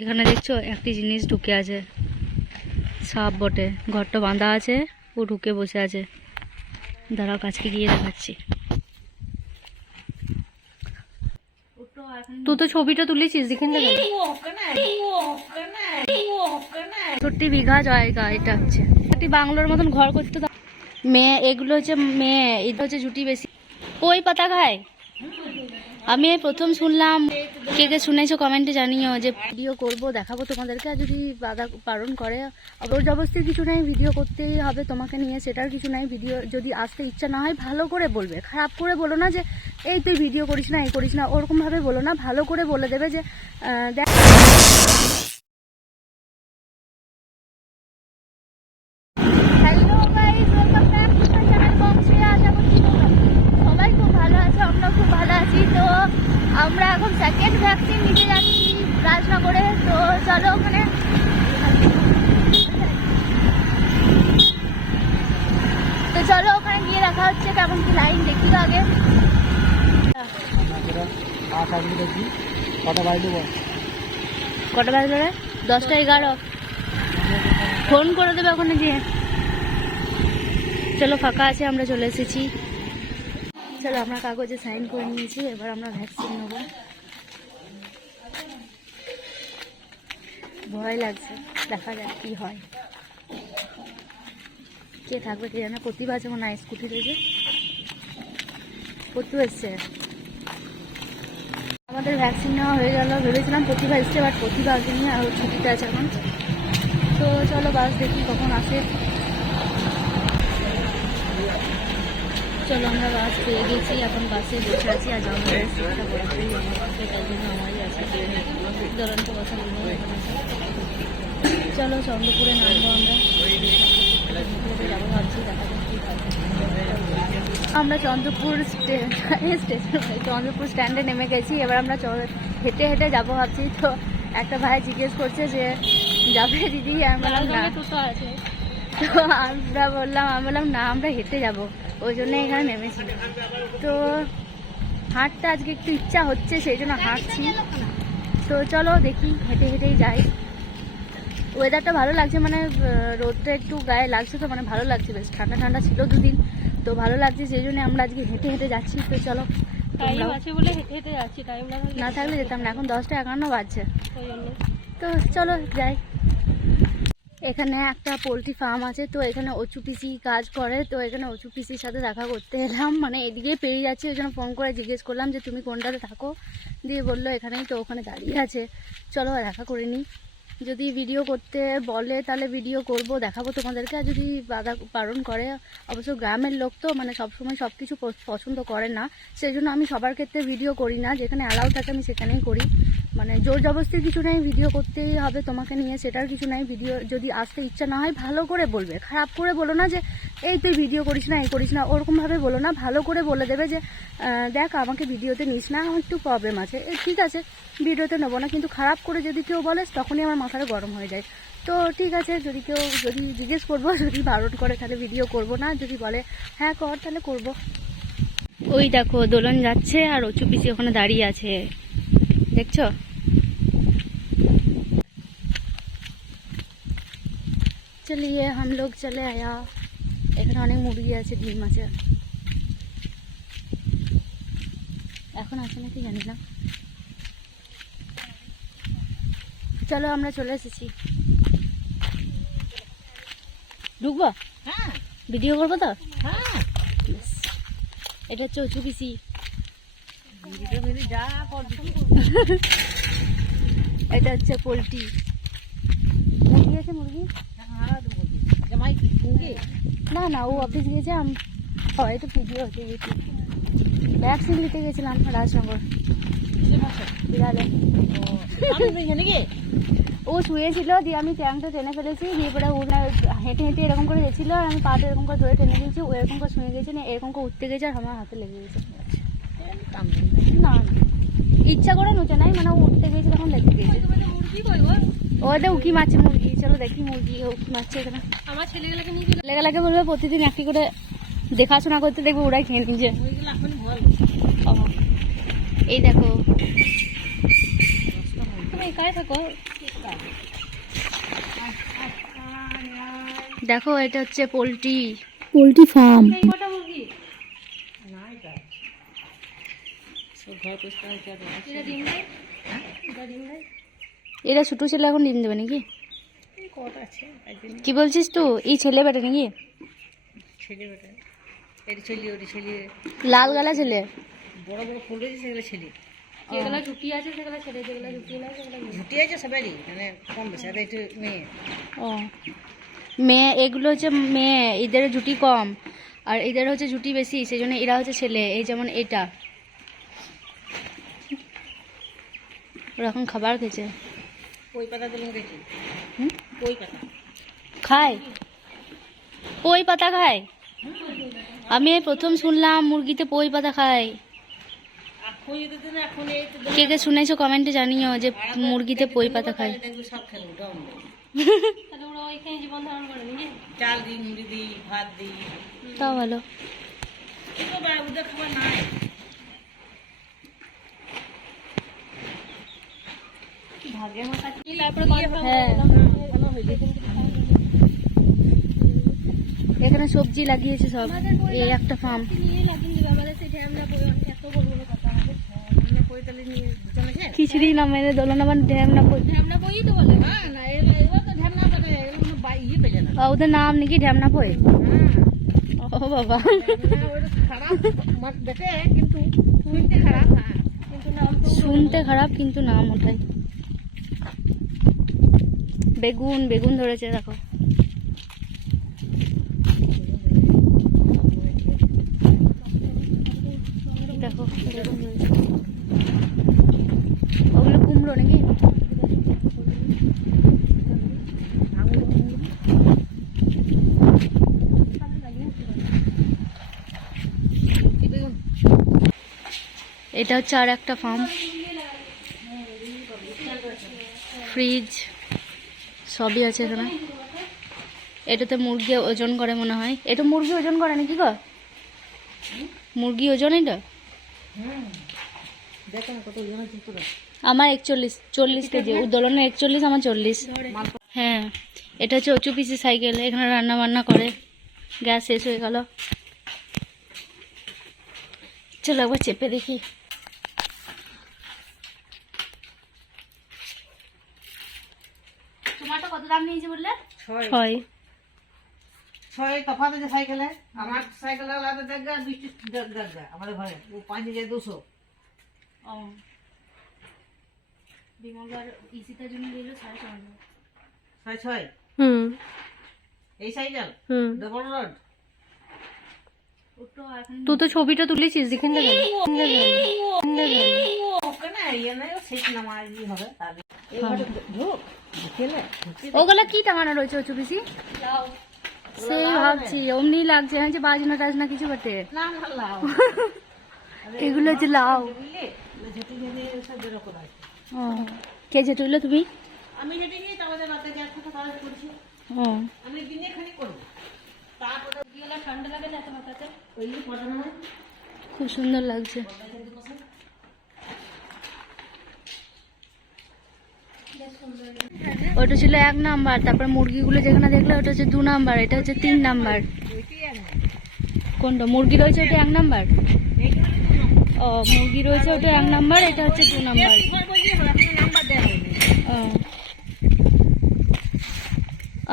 এখানে দেখছ, একটি জিনিস ঢুকে আছে। সাপ বটে। ঘরটা বাঁধা আছে, ও ঢুকে বসে আছে। দাঁড়াও, কাছকে গিয়ে দেখাচ্ছি। তুই তো ছবিটা তুলেছিস বিঘা জায়গা এটা। হচ্ছে একটি বাংলোর মতন ঘর করতে মেয়ে, এগুলো হচ্ছে মেয়ে এটা হচ্ছে জুটি বেশি। ওই পাতা খায়? আমি প্রথম শুনলাম। কে কে শুনেছো কমেন্টে জানিও যে ভিডিও করব, দেখাবো তোমাদেরকে। আর যদি বাধা পালন করে জবরদস্তির কিছু নাই ভিডিও করতেই হবে তোমাকে নিয়ে, সেটার কিছু নাই। ভিডিও যদি আসতে ইচ্ছা না হয়, ভালো করে বলবে। খারাপ করে বলো না যে, এই তুই ভিডিও করিস না এই করিস না। ওরকমভাবে বলো না, ভালো করে বলে দেবে যে দেখ hello guys welcome back to my channel বংশিয়া আশা করছি তোমরা সবাই খুব ভালো আছে আমরা খুব ভালো আছি তো আমরা এখন সেকেন্ড ভ্যাকসিন নিতে যাচ্ছি রাজনগরে তো চলো ওখানে তো চলো ওখানে গিয়ে দেখা হচ্ছে কেমন কি লাইন দেখি তো আগে কটা বাজে বল। কটা বাজলো রে? দশটা এগারো। ফোন করে দেবে ওখানে গিয়ে। চলো, ফাঁকা আছে, আমরা চলে এসেছি। চলো, আমরা কাগজে সাইন করে নিয়েছি, এবার আমরা ভ্যাকসিন নেব। ভয় লাগছে, দেখা যাক কি হয়। কে থাকবে কে জানে, প্রতিভা যখন না স্কুটি থেকে প্রত্যু এসছে। আমাদের ভ্যাকসিন নেওয়া হয়ে গেল, ভেবেছিলাম প্রতিভা এসছে বাট প্রতিভা আসেনি, আর ছুটিতে আছে এখন। তো চলো বাস দেখি কখন আসে। চলো আমরা বাস পেয়ে গেছি, এখন বাসে বসে আছি, আর আমাদের চলো চন্দ্রপুরে নামবো আমরা চন্দ্রপুরে যাব ভাবছি দেখা যাক কি হয়। আমরা চন্দ্রপুর স্টে- স্টেশন চন্দ্রপুর স্ট্যান্ডে নেমে গেছি। এবার আমরা হেঁটে হেঁটে যাব ভাবছি। তো একটা ভাই জিজ্ঞেস করছে যে যাবে দিদি? আমি বললাম না। তো আমরা বললাম আমি বললাম না আমরা হেঁটে যাব। ওই জন্য এখানে নেমেছি। তো হাঁটতে আজকে একটু ইচ্ছা হচ্ছে সেই জন্য হাঁটছি। তো চলো দেখি হেঁটে হেঁটেই যাই। ওয়েদারটা ভালো লাগছে মানে রোদটা একটু গায়ে লাগছে তো মানে ভালো লাগছে বেশ। ঠান্ডা ঠান্ডা ছিল দুদিন। তো ভালো লাগছে সেই জন্য আমরা আজকে হেঁটে হেঁটে যাচ্ছি। তো চলো টাইম আছে বলে হেঁটে হেঁটে যাচ্ছি টাইম না থাকলে যেতাম না এখন দশটা একান্ন বাজছে। তো চলো যাই। এখানে একটা পোলট্রি ফার্ম আছে তো এখানে অচু পিসি কাজ করে তো এখানে অচু পিসির সাথে দেখা করতে এলাম। মানে এদিকে পেরিয়ে যাচ্ছি ওই জন্য ফোন করে জিজ্ঞেস করলাম যে তুমি কোনটাতে থাকো? দিয়ে বলল এখানেই তো ওখানে দাঁড়িয়ে আছে। চলো দেখা করে নিই। যদি ভিডিও করতে বলে, তাহলে ভিডিও করব, দেখাবো তোমাদেরকে। আর যদি বাধা বারণ করে, অবশ্য গ্রামের লোক তো মানে সবসময় সব কিছু পছন্দ করে না। সেই জন্য আমি সবার ক্ষেত্রে ভিডিও করি না। যেখানে অ্যালাউ থাকে, আমি সেখানেই করি। মানে জোর জবরদস্তির কিছু নেই ভিডিও করতেই হবে তোমাকে নিয়ে, সেটার কিছু নাই। ভিডিও যদি আসতে ইচ্ছা না হয়, ভালো করে বলবে। খারাপ করে বলো না যে এই তুই ভিডিও করিস না এই করিস না ওরকমভাবে বলো না ভালো করে বলে দেবে যে আহ, দেখ আমাকে ভিডিওতে নিস না আমার একটু প্রবলেম আছে এ, ঠিক আছে ভিডিওতে নেবো না কিন্তু খারাপ করে যদি কেউ বলে তখনই আমার মাথাটা গরম হয়ে যায় তো ঠিক আছে যদি কেউ যদি জিজ্ঞেস করবো যদি বারণ করে তাহলে ভিডিও করব না যদি বলে হ্যাঁ কর তাহলে করব ওই দেখো দোলন যাচ্ছে আর অচু পিসি ওখানে দাঁড়িয়ে আছে দেখছো চলিয়ে हम लोग চলে আয়া এখানে অনেক মুরগি আছে ডিম আছে। এখন আছে নাকি জানি না। চলো আমরা চলে এসেছি। ঢুকবো? হ্যাঁ। ভিডিও করব তো? হ্যাঁ. এটা হচ্ছে অচু পিসি। এটা হচ্ছে পোলট্রি। মুরগি আছে মুরগি? জামাই ভুঙ্গে না না, ও অফিস গিয়েছে আমি হয়তো ভিডিও হতে গেছি। ভ্যাকসিন নিতে গেছিলাম রাজনগর। বিড়ালে। ও শুয়েছিল দিয়ে আমি ট্যাঙ্কটা টেনে ফেলেছি, দিয়ে পরে ও হেঁটে হেঁটে এরকম করে গেছিল, আর আমি পাটা এরকম করে ধরে টেনে দিয়েছি, ও এরকম করে শুয়ে গেছে না এরকম করে উঠতে গেছে, আর আমার হাতে লেগে গেছে। না ইচ্ছা করে নুচে নাই মানে উঠতে গেছে, তখন লেগে গেছে। ওটা উকি মারছে মুরগি চলো দেখি মুরগি উকি মারছে এখানে। আমার ছেলেগুলোকে নিয়ে গেলে। বলবে প্রতিদিন একটি করে দেখাশোনা করতে দেখবে ওরাই খেয়ে নিচ্ছে। এই দেখো। তুমি काय থাকো। দেখো এটা হচ্ছে পোলট্রি। Poultry farm. কটা মুরগি। না ঘর হচ্ছে এরা ছোটো ছেলে এখন ডিম দেবে নাকি? কি বলছিস তো এই ছেলে বেটা নাকি? লাল গালা ছেলে? বড় বড় ফুল রয়েছে সেগুলো ছেলে। যেগুলো ঝুটি আছে সেগুলো ছেলে যেগুলো ঝুটি নাই সেগুলো ঝুটি আছে সবারই মানে কম বেশি আর একটু মেয়ে। ও। মেয়ে এগুলো হচ্ছে মেয়ে এদের ঝুটি কম। আর এদের হচ্ছে ঝুটি বেশি সেই জন্য এরা হচ্ছে ছেলে এই যেমন এটা। ওরা এখন খাবার খেয়েছে। পাতা দেখি? পাতা খায়? পই পাতা খায়? আমি প্রথম শুনলাম মুরগিতে পই পাতা খায় কে কে শুনেছো কমেন্টে জানিও যে মুরগিতে পই পাতা খায়। তা সব খেলব ডম তাহলে ওরা ওইখানে জীবন ধারণ করে নাকি চাল দিই মুড়ি দিই ভাত দিই তাও ভালো তো বা ওদের খাবার নাই হ্যাঁ এখানে সবজি লাগিয়েছে সব। এই একটা ফার্ম খিচড়ি না মেরে দোলনা মানে ঢ্যাম না না না পেয়ে না ওদের নাম নাকি ঢ্যামনা পই হ্যাঁ ও বাবা। খারাপ দেখে কিন্তু শুনতে খারাপ হ্যাঁ কিন্তু নাম শুনতে খারাপ কিন্তু নাম ওটাই। বেগুন বেগুন ধরেছে দেখো। দেখো ওগুলো কুমড়ো এটা হচ্ছে আর একটা ফার্ম ফ্রিজ সবই আছে এখানে। এটাতে মুরগি ওজন করে মনে হয়। এটা মুরগি ওজন করে নাকি গো? মুরগি ওজন এটা? আমার একচল্লিশ, চল্লিশ কেজি, উদ্দোলনে একচল্লিশ, আমার চল্লিশ। হ্যাঁ এটা হচ্ছে উঁচু পিসি সাইকেল, এখানে রান্না বান্না করে। গ্যাস শেষ হয়ে গেল। চলো একবার চেপে দেখি। দাম নিয়েছে বললে? ছয়। ছয়। ছয় আছে সাইকেলে। আমার সাইকেলে আলাদা দেখগা বৃষ্টি দেখগা আমাদের ঘরে। ও পাঁচ হাজার দুশো। ও। বিমলবার ইসিটার জন্য নিল সাড়ে ছ হাজার। ছয় ছয়? হুম। এই সাইকেল? হুম। ডবল রোড তুই তো ছবিটা তুলেছিস দেখেন না কেন না ইয়ে হবে ঢুকে। ওগুলো কি টাঙানো রয়েছে উঁচু পিসি সেই ভাবছি অমনি লাগছে আমি যে বাজনা টাজনা কিছু বটে? এগুলো হচ্ছে লাউ। ও কে যে তুইলো তুমি? আমি যেটি নিয়ে আমাদের রাতে গ্যাস থেকে কাজ করছি। ও। আমি দিনে খানি করব। তারপরে গেলে ঠান্ডা লাগে না এত মাথাতে? ওই পড়ানো খুব সুন্দর লাগছে। ওটা ছিল এক নাম্বার, তারপর মুরগিগুলো যেখানে দেখলে ওটা হচ্ছে দু নাম্বার, এটা হচ্ছে তিন নাম্বার। কোনটা? মুরগি রয়েছে ওটা এক নাম্বার? ও, মুরগি রয়েছে ওটা এক নাম্বার, এটা হচ্ছে দু নাম্বার।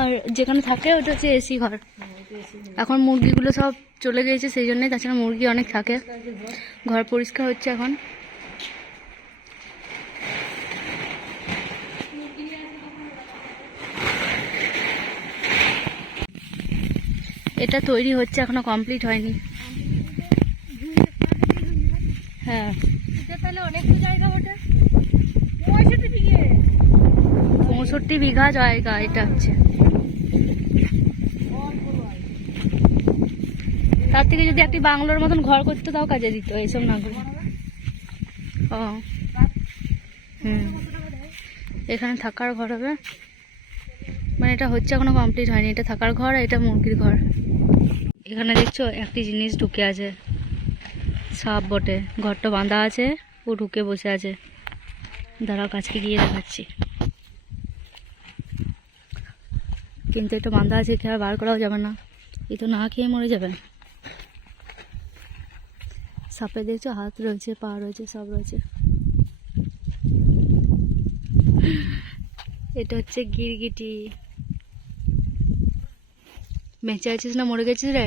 আর যেখানে থাকে ওটা হচ্ছে এসি ঘর। এখন মুরগিগুলো সব চলে গিয়েছে, সেই জন্যই তাছাড়া মুরগি অনেক থাকে। ঘর পরিষ্কার হচ্ছে এখন। এটা তৈরি হচ্ছে এখনও কমপ্লিট হয়নি। হ্যাঁ। পঁয়ষট্টি বিঘা। জায়গা এটা হচ্ছে। তার থেকে যদি একটি বাংলোর মতন ঘর করতে তাও কাজে দিত এইসব না করে। ও। হুম। এখানে থাকার ঘর হবে। মানে এটা হচ্ছে এখনও কমপ্লিট হয়নি। এটা থাকার ঘর আর এটা মুরগির ঘর। এখানে দেখছ, একটি জিনিস ঢুকে আছে। সাপ বটে। ঘরটা বাঁধা আছে, ও ঢুকে বসে আছে। দাঁড়াও, কাছকে গিয়ে দেখাচ্ছি। কিন্তু এটা বান্ধা আছে খেয়ে বার করাও যাবে না। এ তো না খেয়ে মরে যাবে। সাপে দেখছ, হাত রয়েছে, পা রয়েছে, সব রয়েছে। এটা হচ্ছে গিরগিটি। বেঁচে আছিস না মরে গেছিস রে?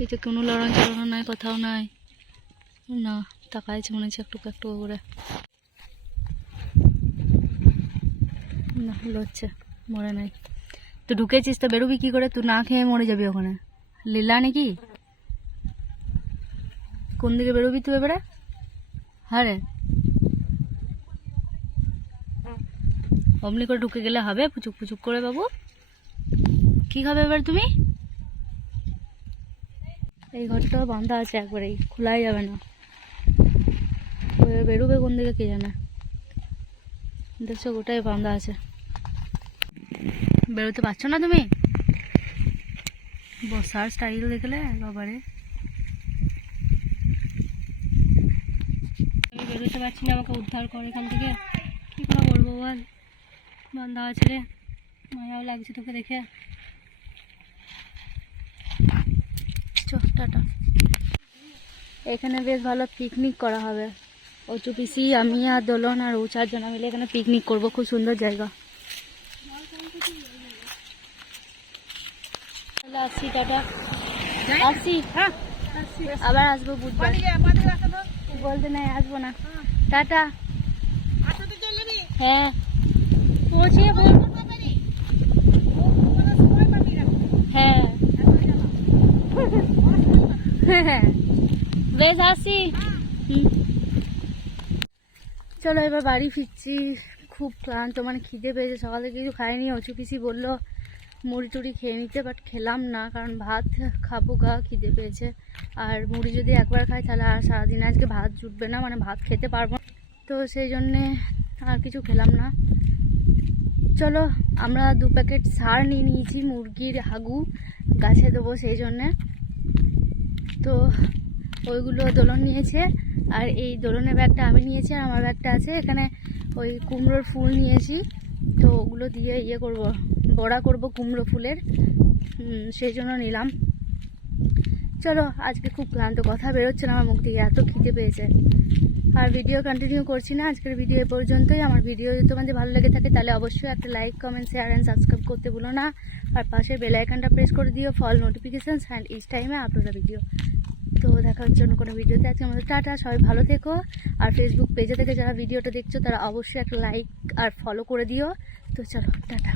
এই তো কোনো লড়ান চড়ানো নাই, কোথাও নাই। না, তাকাইছে মনে হচ্ছে একটু একটু করে। না, লড়ছে, মরে নাই। তুই ঢুকেছিস তো, বেরোবি কি করে? তুই না খেয়ে মরে যাবি ওখানে। লীলা নাকি? কোন দিকে বেরোবি তুই এবারে? হ্যাঁ রে। অমনি করে ঢুকে গেলে হবে? পুচুক পুচুক করে বাবু। কি খাবে এবার তুমি? এই ঘরটা বাঁধা আছে একবারেই খোলাই যাবে না। বেরোবে কোন দিকে কে জানে। দেখছ গোটাই বাঁধা আছে। বেরোতে পারছ না তুমি? বসার স্টাইল দেখলে বাবারে আমি বেরোতে পারছি না আমাকে উদ্ধার করে এখান থেকে। কি করে বলব বল? বান্ধা আছে রে মায়াও লাগছে তোকে দেখে। টাটা। এখানে বেশ ভালো পিকনিক করা হবে। অচু পিসি আমি আর দোলন আর ও চারজনা মিলে এখানে পিকনিক করব। খুব সুন্দর জায়গা। আসছি টাটা। আসছি? হ্যাঁ আবার আসব বুধবার। বলতে নাই আসব না। টাটা। হ্যাঁ। হ্যাঁ হ্যাঁ। বেশ চলো এবার বাড়ি ফিরছি। খুব ক্লান্ত মানে খিদে পেয়েছে। সকালে কিছু খাইনি অচু পিসি বলল মুড়ি টুড়ি খেয়ে নিতে বাট খেলাম না, কারণ ভাত খাব গা, খিদে পেয়েছে। আর মুড়ি যদি একবার খাই, তাহলে আর সারাদিন আজকে ভাত জুটবে না মানে ভাত খেতে পারব। তো সেই জন্যে আর কিছু খেলাম না। চলো, আমরা দু প্যাকেট সার নিয়ে নিয়েছি, মুরগির হাগু গাছে দেবো সেই জন্যে। তো ওইগুলো দোলন নিয়েছে, আর এই দোলনের ব্যাগটা আমি নিয়েছি আর আমার ব্যাগটা আছে। এখানে ওই কুমড়োর ফুল নিয়েছি, তো ওগুলো দিয়ে ইয়ে করব, বড়া করব কুমড়ো ফুলের। সেই জন্য নিলাম। চলো, আজকে খুব ক্লান্ত, কথা বেরোচ্ছে না, আমার মুখ থেকে এত খিদে পেয়েছে। আর ভিডিও কন্টিনিউ করছি না। আজকের ভিডিও এ পর্যন্তই। আমার ভিডিও যদি তোমাদের ভালো লেগে থাকে, তাহলে অবশ্যই একটা like comment share and subscribe করতে ভুলো না। আর পাশে বেল আইকনটা প্রেস করে দিও ফল নোটিফিকেশান অ্যান্ড ইস টাইমে আপলোড ভিডিও তো দেখা হচ্ছে অন্য কোনো ভিডিওতে আজকে আমাদের টাটা, সবাই ভালো থেকো। আর ফেসবুক পেজে থেকে যারা ভিডিওটা দেখছ, তারা অবশ্যই একটা লাইক আর ফলো করে দিও। তো চলো, টাটা।